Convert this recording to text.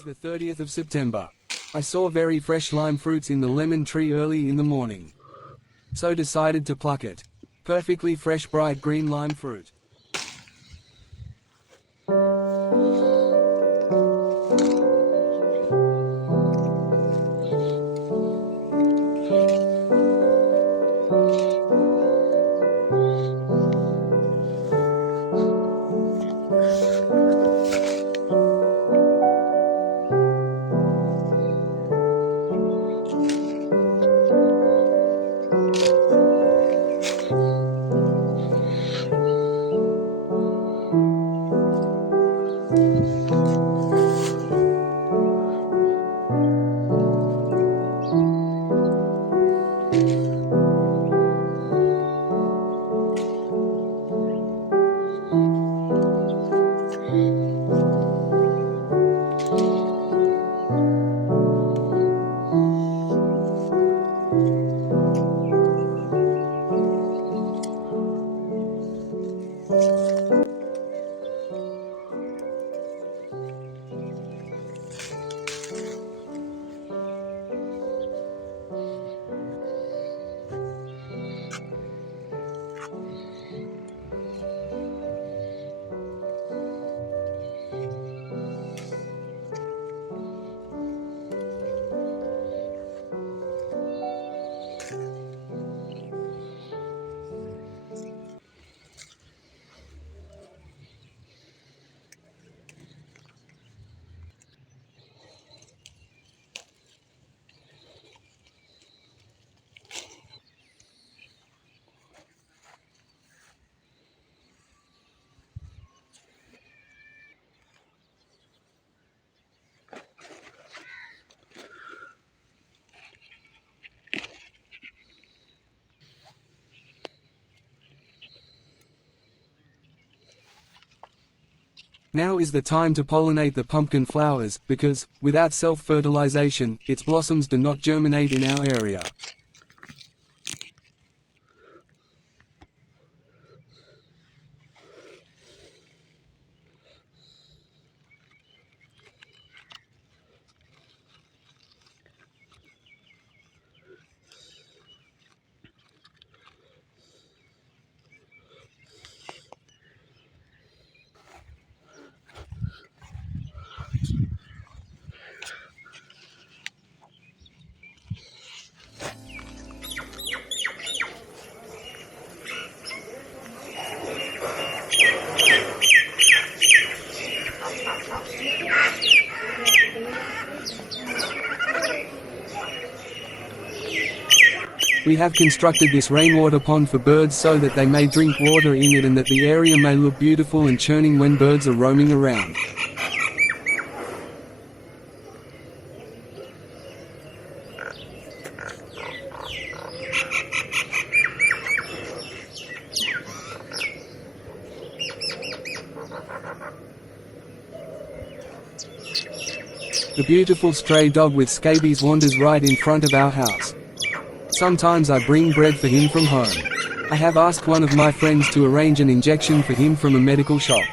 is the 30th of September. I saw very fresh lime fruits in the lemon tree early in the morning. So decided to pluck it. Perfectly fresh bright green lime fruit. Now is the time to pollinate the pumpkin flowers, because, without self-fertilization, its blossoms do not germinate in our area. We have constructed this rainwater pond for birds so that they may drink water in it and that the area may look beautiful and churning when birds are roaming around. The beautiful stray dog with scabies wanders right in front of our house. Sometimes I bring bread for him from home. I have asked one of my friends to arrange an injection for him from a medical shop.